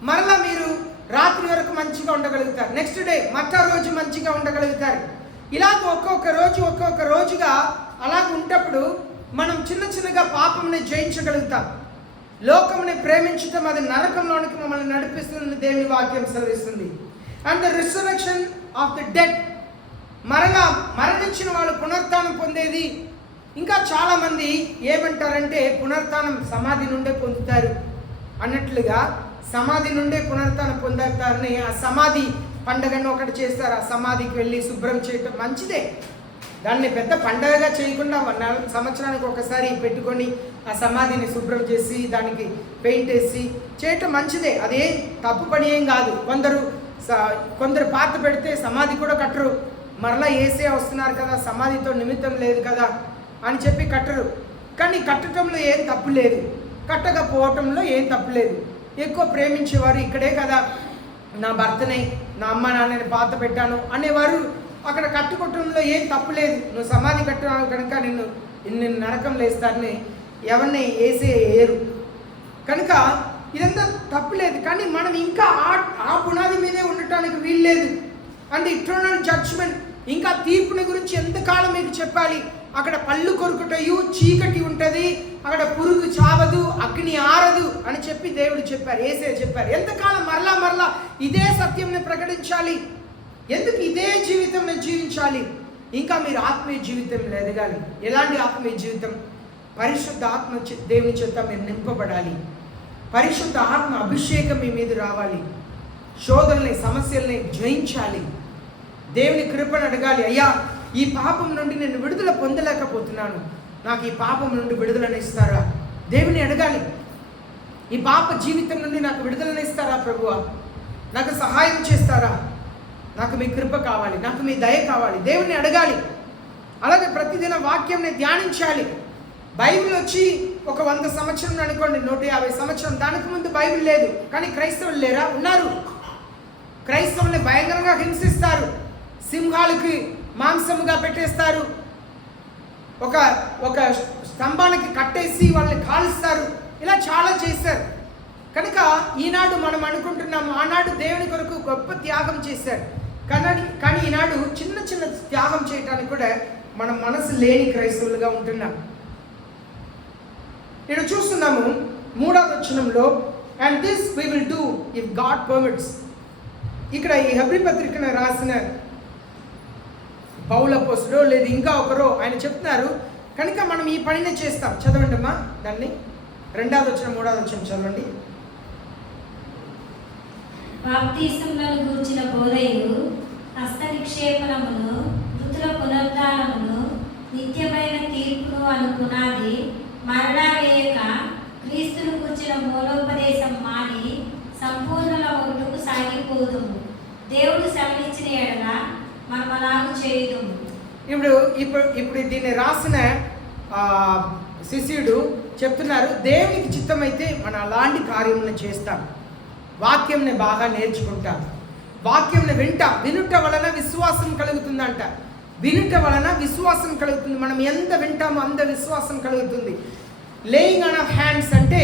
మరలా మీరు రాత్రి వరకు మంచిగా ఉండగలుగుతారు, నెక్స్ట్ డే మరొక రోజు మంచిగా ఉండగలుగుతారు. ఇలాగ ఒక్కొక్క రోజుగా అలాగ ఉంటప్పుడు మనం చిన్నగా పాపంని జయించగలుగుతాం. లోకముని ప్రేమించటం అది నరకంలోనికి మమ్మల్ని నడిపిస్తుందని దేవుని వాక్యం సెలవిస్తుంది. And the resurrection of the dead, మరణించిన వాళ్ళు పునరుత్థానం పొందేది. ఇంకా చాలామంది ఏమంటారంటే పునరుత్థానం సమాధి నుండే పొందుతారు అన్నట్లుగా, సమాధి నుండే పునరుత్థానం పొందుతారని ఆ సమాధి పండగను ఒకటి చేస్తారు. ఆ సమాధికి వెళ్ళి శుభ్రం చేయటం మంచిదే, దాన్ని పెద్ద పండగగా చేయకుండా సంవత్సరానికి ఒకసారి పెట్టుకొని ఆ సమాధిని శుభ్రం చేసి దానికి పెయింట్ వేసి చేయటం మంచిదే, అదే తప్పు పని ఏం కాదు. కొందరు పాత పెడితే సమాధి కూడా కట్టరు, మరలా యేసయ్య వస్తున్నారు కదా, సమాధితో నిమిత్తం లేదు కదా అని చెప్పి కట్టరు. కానీ కట్టడంలో ఏం తప్పు లేదు, కట్టకపోవటంలో ఏం తప్పు లేదు. ఎక్కువ ప్రేమించేవారు ఇక్కడే కదా నా భర్తని, నా అమ్మ నాన్నని పాత పెట్టాను అనేవారు అక్కడ కట్టుకోవటంలో ఏం తప్పు లేదు. నువ్వు సమాధి కట్టినావు కనుక నిన్ను నరకం లేస్తారని ఎవరిని వేయరు కనుక ఇదంతా తప్పు లేదు. కానీ మనం ఇంకా ఆ పునాది మీదే ఉండటానికి వీల్లేదు. అండ్ ఇటర్నల్ జడ్జ్మెంట్, ఇంకా తీర్పుని గురించి ఎంతకాలం మీకు చెప్పాలి. అక్కడ పళ్ళు కొరుకుటయు, చీకటి ఉంటుంది, అక్కడ పురుగు చావదు, అగ్ని ఆరదు అని చెప్పి దేవుడు చెప్పారు, యేసయ్య చెప్పారు. ఎంతకాలం మరలా ఇదే సత్యంని ప్రకటించాలి? ఎందుకు ఇదే జీవితం జీవించాలి? ఇంకా మీరు ఆత్మీయ జీవితంలో ఎదగాలి. ఎలాంటి ఆత్మీయ జీవితం? పరిశుద్ధ ఆత్మ దేవుని చేత మీరు నింపబడాలి. పరిశుద్ధ ఆత్మ అభిషేకం మీ మీద రావాలి. శోధనల్ని, సమస్యల్ని జయించాలి. దేవుని కృపను అడగాలి. అయ్యా ఈ పాపం నుండి నేను విడుదల పొందలేకపోతున్నాను, నాకు ఈ పాపం నుండి విడుదలను ఇస్తారా? దేవుని అడగాలి. ఈ పాప జీవితం నుండి నాకు విడుదలను ఇస్తారా ప్రభువా? నాకు సహాయం చేస్తారా? నాకు మీ కృప కావాలి, నాకు మీ దయ కావాలి. దేవుని అడగాలి. అలాగే ప్రతిదిన వాక్యంని ధ్యానించాలి. బైబిల్ వచ్చి ఒక 100 సంవత్సరం అనుకోండి, 150 సంవత్సరం, దానికి ముందు బైబిల్ లేదు. కానీ క్రైస్తవులు లేరా? ఉన్నారు. క్రైస్తవుల్ని భయంకరంగా హింసిస్తారు, సింహాలకి మాంసముగా పెట్టేస్తారు, ఒక స్తంభానికి కట్టేసి వాళ్ళని కాలుస్తారు. ఇలా చాలా చేశారు. కనుక ఈనాడు మనం అనుకుంటున్నాము, ఆనాడు దేవుని కొరకు గొప్ప త్యాగం చేశారు. కానీ ఈనాడు చిన్న చిన్న త్యాగం చేయడానికి కూడా మన మనసు లేని క్రైస్తవులుగా ఉంటున్నాం. ఇక్కడ చూస్తున్నాము 3వ వచనంలో, and this we will do if God permits. ఇక్కడ ఈ హెబ్రీ పత్రికను రాసిన పౌలు అపోస్తలుడో లేదు ఇంకా ఒకరో ఆయన చెప్తున్నారు, కనుక మనం ఈ పనిని చేస్తాం. చదవండి అమ్మా దాన్ని, 2వ వచనం 3వ వచనం చదవండి. బాప్తిసములను గూర్చిన బోధయు, హస్త నిక్షేపణమును, మృతుల పునరుద్ధానమును, నిత్యమైన తీర్పును అను పునాది మరలా వేయక, క్రీస్తును గూర్చిన మూలోపదేశం మాని సంపూర్ణల ఒకటుకు సాగిపోదుము. దేవుడు సెలవిచ్చిన ఎడల మనం అలాగు చేయుదుము. ఇప్పుడు దీన్ని రాసిన శిష్యుడు చెప్తున్నారు, దేవునికి చిత్తమైతే మనం అలాంటి కార్యములను చేస్తాం. వాక్యంని బాగా నేర్చుకుంటాం, వాక్యంని వింటాం. వినుట వలన విశ్వాసం కలుగుతుందంట. వినుట వలన విశ్వాసం కలుగుతుంది. మనం ఎంత వింటామో అంత విశ్వాసం కలుగుతుంది. లేయింగ్ ఆన్ ఆఫ్ హ్యాండ్స్ అంటే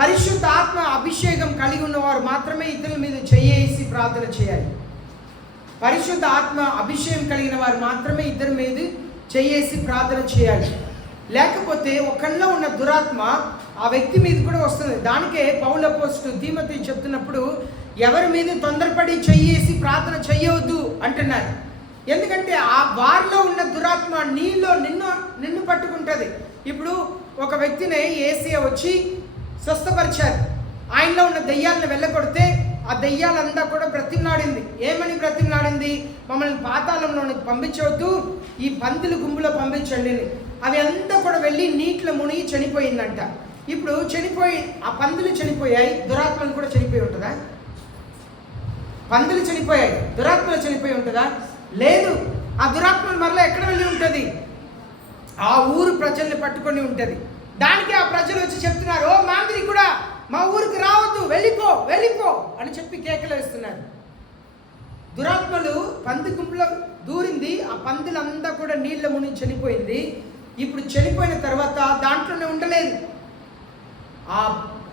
పరిశుద్ధ ఆత్మ అభిషేకం కలిగి ఉన్నవారు మాత్రమే ఇతరుల మీద చేయేసి ప్రార్థన చేయాలి. పరిశుద్ధ ఆత్మ అభిషేకం కలిగిన వారు మాత్రమే ఇద్దరి మీద చేయేసి ప్రార్థన చేయాలి. లేకపోతే ఒకళ్ళలో ఉన్న దురాత్మ ఆ వ్యక్తి మీద కూడా వస్తుంది. దానికే పౌలు అపోస్తలుడు తీమోతికి చెప్తున్నప్పుడు ఎవరి మీద తొందరపడి చెయ్యేసి ప్రార్థన చెయ్యవద్దు అంటున్నారు. ఎందుకంటే ఆ వారిలో ఉన్న దురాత్మ నిన్ను పట్టుకుంటుంది. ఇప్పుడు ఒక వ్యక్తిని యేసయ్య వచ్చి స్వస్థపరిచారు. ఆయనలో ఉన్న దెయ్యాలను వెళ్ళగొడితే ఆ దెయ్యాలంతా కూడా బ్రతిమలాడింది. ఏమని బ్రతిమలాడింది? మమ్మల్ని పాతాళంలోనికి పంపించవద్దు, ఈ పందుల గుంపులో పంపించండి. అవి అంతా కూడా వెళ్ళి నీటిలో మునిగి చనిపోయిందంట. ఇప్పుడు ఆ పందులు చనిపోయాయి, దురాత్మలు కూడా చనిపోయి ఉంటుందా? పందులు చనిపోయాయి, దురాత్మలు చనిపోయి ఉంటుందా? లేదు. ఆ దురాత్మలు మరలా ఎక్కడ వెళ్ళి ఉంటుంది? ఆ ఊరు ప్రజల్ని పట్టుకొని ఉంటుంది. దానికి ఆ ప్రజలు వచ్చి చెప్తున్నారు, ఓ మాంత్రి కూడా మా ఊరికి రావద్దు, వెళ్ళిపో అని చెప్పి కేకలు వేస్తున్నారు. దురాత్మలు పంది గుంపులో దూరింది, ఆ పందులంతా కూడా నీళ్ళ మునిగి చనిపోయింది. ఇప్పుడు చనిపోయిన తర్వాత దాంట్లోనే ఉండలేదు.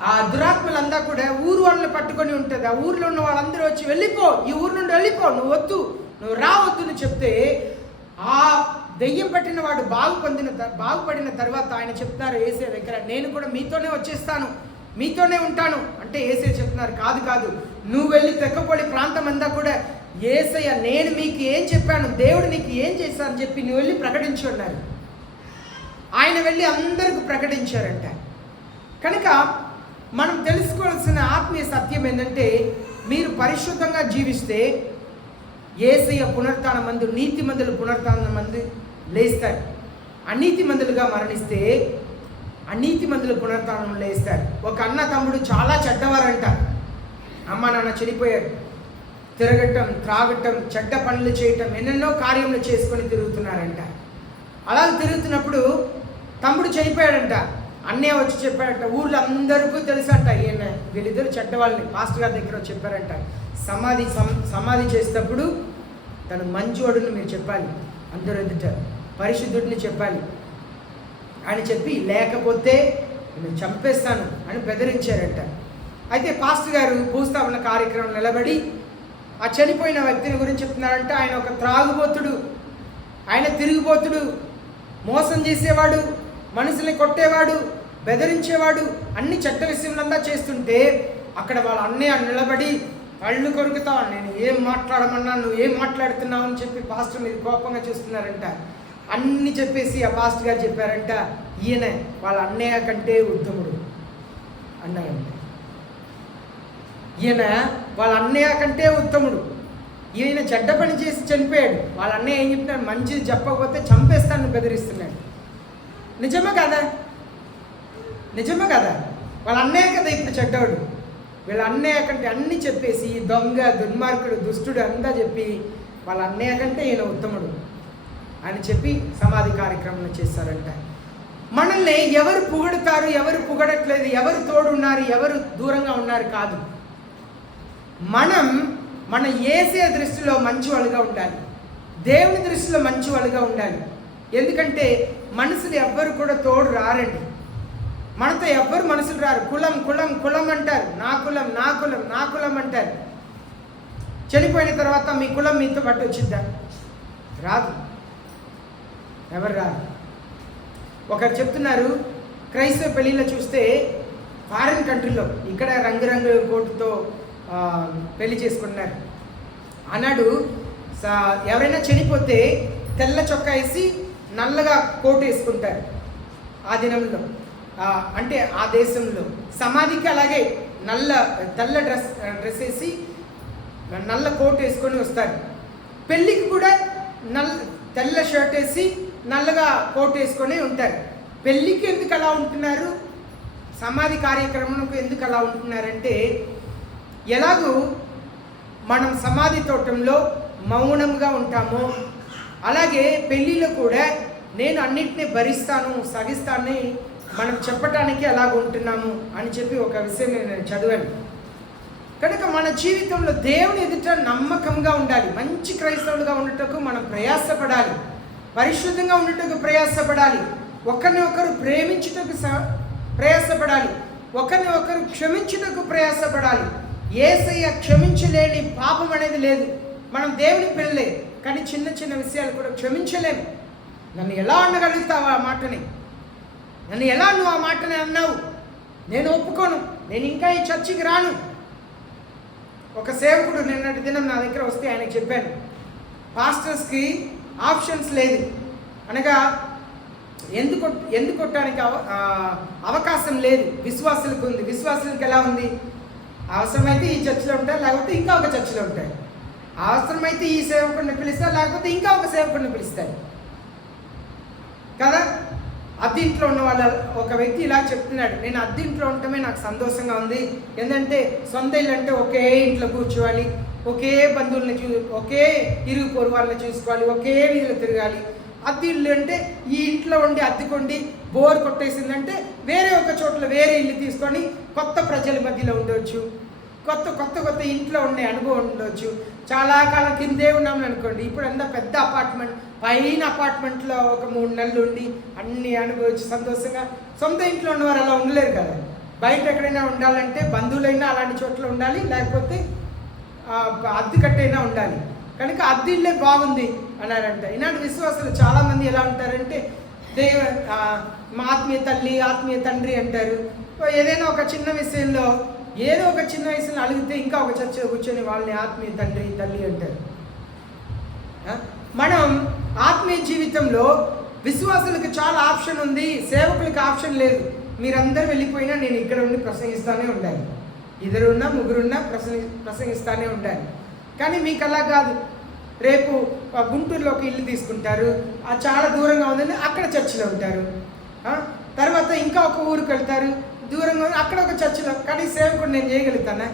ఆ దురాత్మలంతా కూడా ఊరు వాళ్ళని పట్టుకొని ఉంటుంది. ఆ ఊరిలో ఉన్న వాళ్ళందరూ వచ్చి వెళ్ళిపో, ఈ ఊరు నుండి వెళ్ళిపో, నువ్వు వద్దు, నువ్వు రావద్దు అని చెప్తే ఆ దెయ్యం పట్టిన వాడు బాగుపడిన తర్వాత ఆయన చెప్తున్నారు యేసయ్య దగ్గర, నేను కూడా మీతోనే వచ్చేస్తాను, మీతోనే ఉంటాను అంటే యేసయ్య చెప్తున్నారు, కాదు, నువ్వు వెళ్ళి తెక్కపొడి ప్రాంతం అంతా కూడా యేసయ్య నేను మీకు ఏం చెప్పాను, దేవుడు నీకు ఏం చేశానని చెప్పి నువ్వు వెళ్ళి ప్రకటించి ఉన్నారు. ఆయన వెళ్ళి అందరికి ప్రకటించారంట. కనుక మనం తెలుసుకోవాల్సిన ఆత్మీయ సత్యం ఏంటంటే, మీరు పరిశుద్ధంగా జీవిస్తే యేసయ్య పునరుత్థానం మందు నీతిమంతులు పునరుత్థానం మందు లేస్తారు. అనీతిమంతులుగా మరణిస్తే అనీతిమంతులు పునరుత్థానం లేస్తారు. ఒక అన్న తమ్ముడు చాలా చెడ్డవారంట. అమ్మ నాన్న చనిపోయారు, తిరగటం, త్రాగటం, చెడ్డ పనులు చేయటం, ఎన్నెన్నో కార్యములు చేసుకొని తిరుగుతున్నారంట. అలా తిరుగుతున్నప్పుడు తమ్ముడు చనిపోయాడంట. అన్నయ్య వచ్చి చెప్పాడంట, ఊళ్ళో అందరికీ తెలుసంట ఈయన వీళ్ళిద్దరు చెడ్డవాళ్ళని. పాస్టర్ గారి దగ్గర చెప్పారంట, సమాధి చేసేటప్పుడు తను మంచోడుని మీరు చెప్పాలి, అందరూ ఎదుట పరిశుద్ధుడిని చెప్పాలి అని చెప్పి, లేకపోతే నేను చంపేస్తాను అని బెదిరించారంట. అయితే పాస్టర్ గారు భూస్థాపన కార్యక్రమం నిలబడి ఆ చనిపోయిన వ్యక్తిని గురించి చెప్తున్నారంటే, ఆయన ఒక త్రాగుబోతుడు, ఆయన తిరిగిపోతుడు, మోసం చేసేవాడు, మనుషుల్ని కొట్టేవాడు, బెదిరించేవాడు, అన్ని చెడ్డ విషయంలంతా చేస్తుంటే అక్కడ వాళ్ళ అన్నయ్య నిలబడి కళ్ళు కొరుకుతావు, నేను ఏం మాట్లాడమన్నా నువ్వు ఏం మాట్లాడుతున్నావు అని చెప్పి పాస్టర్ మీద కోపంగా చూస్తున్నారంట. అన్ని చెప్పేసి ఆ పాస్టర్ గారు చెప్పారంట, ఈయన వాళ్ళ అన్నయ్య కంటే ఉత్తముడు అన్నారంట. ఈయన వాళ్ళ అన్నయ్య కంటే ఉత్తముడు ఈయన చెడ్డ పని చేసి చనిపోయాడు. వాళ్ళ అన్నయ్య ఏం చెప్తున్నాడు, మంచిది చెప్పకపోతే చంపేస్తాను బెదిరిస్తున్నాడు. నిజమే కదా? నిజమే కదా? వాళ్ళ అన్నయ్య కదా ఇప్పుడు చెడ్డవాడు. వీళ్ళ అన్నయ్య కంటే అన్నీ చెప్పేసి దొంగ, దుర్మార్గుడు, దుష్టుడు అంతా చెప్పి వాళ్ళ అన్నయ్య కంటే ఈయన ఉత్తముడు అని చెప్పి సమాధి కార్యక్రమం చేశారంట. మనల్ని ఎవరు పొగడుతారు, ఎవరు పొగడట్లేదు, ఎవరు తోడున్నారు, ఎవరు దూరంగా ఉన్నారు కాదు. మనం మన యేసే దృష్టిలో మంచి వాళ్ళుగా ఉండాలి, దేవుని దృష్టిలో మంచి వాళ్ళుగా ఉండాలి. ఎందుకంటే మనుషులు ఎవ్వరు కూడా తోడు రారండి. మనతో ఎవ్వరు మనుషులు రారు. కులం కులం కులం అంటారు. నా కులం నా కులం నా కులం అంటారు. చనిపోయిన తర్వాత మీ కులం మీతో పాటు వచ్చిద్దా? రాదు. ఎవరు రాదు. ఒకరు చెప్తున్నారు, క్రైస్తవ పెళ్ళిళ్ళ చూస్తే ఫారిన్ కంట్రీలో ఇక్కడ రంగురంగు కోటుతో పెళ్లి చేసుకున్నారు. ఆనాడు ఎవరైనా చనిపోతే తెల్ల చొక్కా వేసి నల్లగా కోటు వేసుకుంటారు. ఆ దినంలో అంటే ఆ దేశంలో సమాధికి అలాగే తెల్ల డ్రెస్ వేసి నల్ల కోట్ వేసుకొని వస్తారు. పెళ్ళికి కూడా తెల్ల షర్ట్ వేసి నల్లగా కోట్ వేసుకొని ఉంటారు. పెళ్ళికి ఎందుకు అలా ఉంటున్నారు, సమాధి కార్యక్రమంకు ఎందుకు అలా ఉంటున్నారంటే, ఎలాగూ మనం సమాధి తోటంలో మౌనంగా ఉంటామో అలాగే పెళ్ళిలో కూడా నేను అన్నిటినీ భరిస్తాను, సహిస్తానని మనం చెప్పటానికి అలాగ ఉంటున్నాము అని చెప్పి ఒక విషయం నేను చదివాను. కనుక మన జీవితంలో దేవుని ఎదుట నమ్మకంగా ఉండాలి. మంచి క్రైస్తవులుగా ఉండటకు మనం ప్రయాసపడాలి. పరిశుద్ధంగా ఉండటకు ప్రయాసపడాలి. ఒకరిని ఒకరు ప్రేమించుటకు ప్రయాసపడాలి. ఒకరిని ఒకరు క్షమించుటకు ప్రయాసపడాలి. యేసయ్య క్షమించలేని పాపం అనేది లేదు. మనం దేవుని పిల్లలే, కానీ చిన్న చిన్న విషయాలు కూడా క్షమించలేము. నన్ను ఎలా అనగలుగుతావు ఆ మాటని? నన్ను ఎలా నువ్వు ఆ మాటని అన్నావు? నేను ఒప్పుకోను, నేను ఇంకా ఈ చర్చికి రాను. ఒక సేవకుడు నిన్నటి దినం నా దగ్గర వస్తే ఆయనకు చెప్పాను, పాస్టర్స్కి ఆప్షన్స్ లేదు అనగా ఎందుకు కొట్టడానికి అవకాశం లేదు. విశ్వాసులకు ఉంది. విశ్వాసులకు ఎలా ఉంది? అవసరమైతే ఈ చర్చిలో ఉంటాయి, లేకపోతే ఇంకా ఒక చర్చిలో ఉంటాయి. అవసరమైతే ఈ సేవకుడిని పిలుస్తారు, లేకపోతే ఇంకా ఒక సేవకుడిని పిలుస్తారు కదా. అద్దెంట్లో ఉన్న వాళ్ళ ఒక వ్యక్తి ఇలా చెప్తున్నాడు, నేను అద్దెంట్లో ఉండటమే నాకు సంతోషంగా ఉంది. ఏంటంటే సొంత ఇల్లు అంటే ఒకే ఇంట్లో కూర్చోవాలి, ఒకే బంధువుల్ని ఒకే ఇరుగు పొరుగు వాళ్ళని చూసుకోవాలి, ఒకే వీధిలో తిరగాలి. అద్దె ఇల్లు అంటే ఈ ఇంట్లో ఉండి అద్దెకొండి బోర్ కొట్టేసిందంటే వేరే ఒక చోట్ల వేరే ఇల్లు తీసుకొని కొత్త ప్రజల మధ్యలో ఉండవచ్చు, కొత్త ఇంట్లో ఉండే అనుభవం ఉండవచ్చు. చాలా కాలం కిందే ఉన్నాము అనుకోండి, ఇప్పుడు అంతా పెద్ద అపార్ట్మెంట్, పైన అపార్ట్మెంట్లో ఒక 3 నెలలు ఉండి అన్నీ అనుభవించి సంతోషంగా. సొంత ఇంట్లో ఉన్నవారు అలా ఉండలేరు కదా. బయట ఎక్కడైనా ఉండాలంటే బంధువులైనా అలాంటి చోట్ల ఉండాలి, లేకపోతే అద్దె కట్టైనా ఉండాలి. కనుక అద్దె ఇల్లే బాగుంది అన్నారంట. ఈనాడు విశ్వాసులు చాలామంది ఎలా ఉంటారంటే మా ఆత్మీయ తల్లి ఆత్మీయ తండ్రి అంటారు. ఏదైనా ఒక చిన్న విషయంలో అలిగితే ఇంకా ఒక చర్చలో కూర్చొని వాళ్ళని ఆత్మీయ తండ్రి తల్లి అంటారు. మనం ఆత్మీయ జీవితంలో విశ్వాసులకు చాలా ఆప్షన్ ఉంది, సేవకులకు ఆప్షన్ లేదు. మీరందరూ వెళ్ళిపోయినా నేను ఇక్కడ ఉండి ప్రసంగిస్తూనే ఉండాలి, 2 ఉన్నా 3 ఉన్నా ప్రసంగిస్తూనే ఉండాలి. కానీ మీకు అలా కాదు. రేపు గుంటూరులో ఒక ఇల్లు తీసుకుంటారు, చాలా దూరంగా ఉందని అక్కడ చర్చిలో ఉంటారు. తర్వాత ఇంకా ఒక ఊరికి వెళ్తారు, దూరంగా అక్కడ ఒక చర్చిలో. కానీ సేవకుడు నేను చేయగలుగుతానా?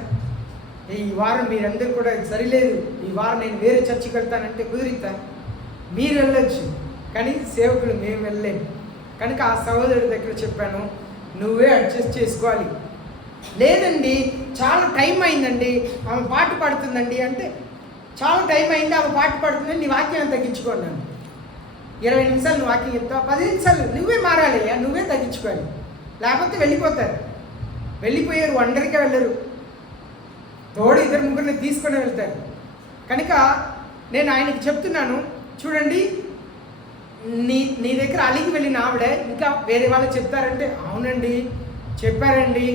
ఈ వారం మీరందరూ కూడా సరిలేదు, ఈ వారం నేను వేరే చర్చికి వెళ్తానంటే కుదిరితా? మీరు వెళ్ళొచ్చు, కానీ సేవకులు మేము వెళ్ళలేము. కనుక ఆ సహోదరుడి దగ్గర చెప్పాను, నువ్వే అడ్జస్ట్ చేసుకోవాలి. లేదండి చాలా టైం అయిందండి, ఆమె పాట పాడుతుందండి అంటే, చాలా టైం అయింది ఆమె పాట పాడుతుందని నీ వాక్యాన్ని తగ్గించుకోన్నాను. 20 నిమిషాలు నువ్వు వాక్యం చెప్తావు, 10 నిమిషాలు నువ్వే మారాలి, నువ్వే తగ్గించుకోవాలి. లేకపోతే వెళ్ళిపోతారు. వెళ్ళిపోయారు, ఒంటరిగా వెళ్ళరు, తోడు 2-3 తీసుకొని వెళ్తారు. కనుక నేను ఆయనకి చెప్తున్నాను, చూడండి నీ దగ్గర అలిగి వెళ్ళిన ఆవిడ ఇంకా వేరే వాళ్ళు చెప్తారంటే, అవునండి చెప్పారండి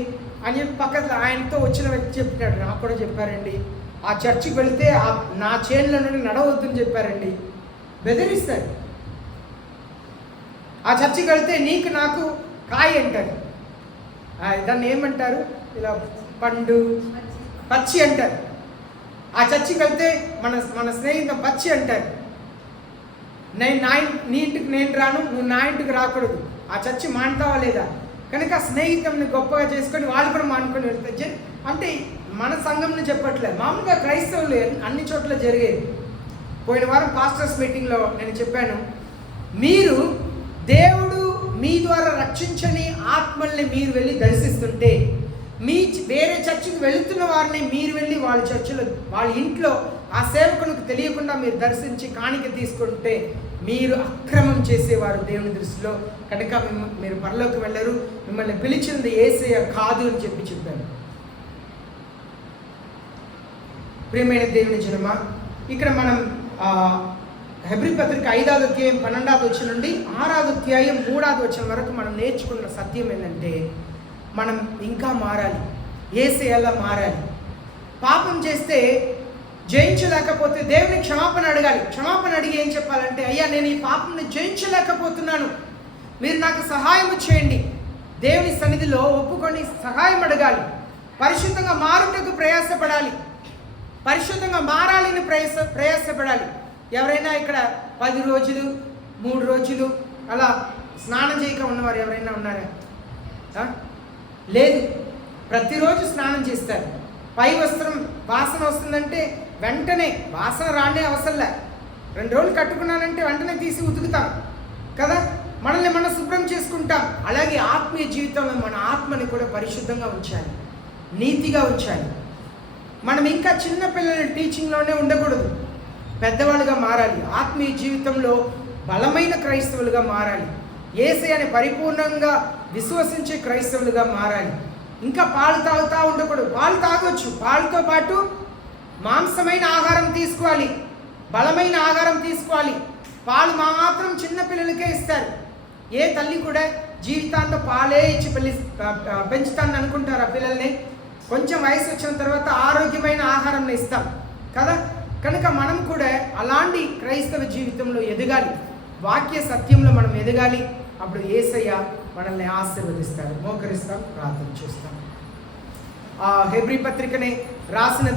అని చెప్పి పక్కన ఆయనతో వచ్చిన వ్యక్తి చెప్తాడు, నాకు కూడా చెప్పారండి, ఆ చర్చికి వెళితే నా చేనుల నుండి నడవద్దని చెప్పారండి. బెదిరిస్తారు. ఆ చర్చికి వెళితే నీకు నాకు కాయ అంటారు, దాన్ని ఏమంటారు, ఇలా పండు పచ్చి అంటారు. ఆ చర్చికి వెళ్తే మన మన స్నేహితం పచ్చి అంటారు, నీ ఇంటికి నేను రాను, నువ్వు నా ఇంటికి రాకూడదు. ఆ చర్చి మానుతావా లేదా? కనుక స్నేహితుని గొప్పగా చేసుకొని వాళ్ళు కూడా మానుకొని వెళ్తారు. అంటే మన సంఘంని చెప్పట్లేదు, మామూలుగా క్రైస్తవులు అన్ని చోట్ల జరిగేది. పోయిన వారం పాస్టర్స్ మీటింగ్లో నేను చెప్పాను, మీరు దేవుడు మీ ద్వారా రక్షించని ఆత్మల్ని మీరు వెళ్ళి దర్శిస్తుంటే, వేరే చర్చికి వెళుతున్న వారిని మీరు వెళ్ళి వాళ్ళ చర్చిలో వాళ్ళ ఇంట్లో ఆ సేవకునికి తెలియకుండా మీరు దర్శించి కాணிక తీసుకుంటే మీరు అక్రమం చేసేవారు దేవుని దృష్టిలో. కనుక మీరు పరలోకి వెళ్ళరు, మిమ్మల్ని పిలిచింది యేసయ్య కాదు అని చెప్పాను. ప్రియమైన దేవుని జనమా, ఇక్కడ మనం హెబ్రీ పత్రిక 5వ అధ్యాయం 12వ వచనం నుండి 6వ అధ్యాయం 3వ వచనం వరకు మనం నేర్చుకున్న సత్యం ఏంటంటే, మనం ఇంకా మారాలి, యేసయ్యలా మారాలి. పాపం చేస్తే జయించలేకపోతే దేవుని క్షమాపణ అడగాలి. క్షమాపణ అడిగి ఏం చెప్పాలంటే, అయ్యా నేను ఈ పాపంని జయించలేకపోతున్నాను, మీరు నాకు సహాయం చేయండి. దేవుని సన్నిధిలో ఒప్పుకొని సహాయం అడగాలి. పరిశుద్ధంగా మారుటకు ప్రయాసపడాలి, పరిశుద్ధంగా మారాలని ప్రయాసపడాలి. ఎవరైనా ఇక్కడ 10 రోజులు 3 రోజులు అలా స్నానం చేయక ఉన్నవారు ఎవరైనా ఉన్నారా? లేదు, ప్రతిరోజు స్నానం చేస్తారు. పై వస్త్రం వాసన వస్తుందంటే వెంటనే, వాసన రానే అవసరంలే, 2 రోజులు కట్టుకున్నానంటే వెంటనే తీసి ఉతుకుతాం కదా, మనల్ని మనం శుభ్రం చేసుకుంటాం. అలాగే ఆత్మీయ జీవితంలో మన ఆత్మని కూడా పరిశుద్ధంగా ఉంచాలి, నీతిగా ఉంచాలి. మనం ఇంకా చిన్నపిల్లల టీచింగ్లోనే ఉండకూడదు, పెద్దవాళ్ళుగా మారాలి. ఆత్మీయ జీవితంలో బలమైన క్రైస్తవులుగా మారాలి. యేసయ్యని పరిపూర్ణంగా విశ్వసించే క్రైస్తవులుగా మారాలి. ఇంకా పాలు తాగుతూ ఉండకూడదు. పాలు తాగొచ్చు, పాలతో పాటు మాంసమైన ఆహారం తీసుకోవాలి, బలమైన ఆహారం తీసుకోవాలి. పాలు మాత్రం చిన్నపిల్లలకే ఇస్తారు. ఏ తల్లి కూడా జీవితాంతం పాలే ఇచ్చి పెంచుతానని అనుకుంటారు ఆ పిల్లల్ని. కొంచెం వయసు వచ్చిన తర్వాత ఆరోగ్యమైన ఆహారం ఇస్తాం కదా. కనుక మనం కూడా అలాంటి క్రైస్తవ జీవితంలో ఎదగాలి, వాక్య సత్యంలో మనం ఎదగాలి. అప్పుడు యేసయ్య మనల్ని ఆశీర్వదిస్తాడు. మోకరిస్తాం, ప్రార్థన చేస్తాం. హెబ్రీ పత్రికని రాసిన